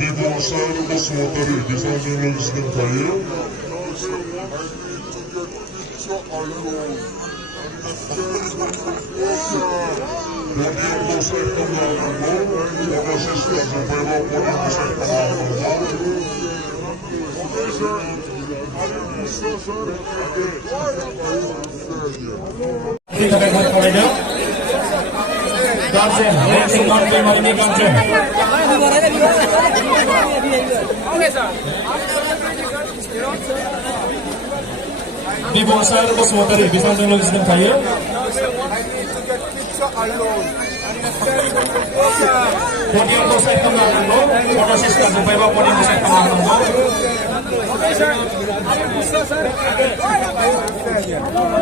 Divorçlar basmaları Gizancı'nın kayı. Podían dos tomando, otras estas se pueden poner ser Divorçlar basmaları Gizancı'nın kayı. Podían dos tomando, otras estas se pueden poner ser tomando.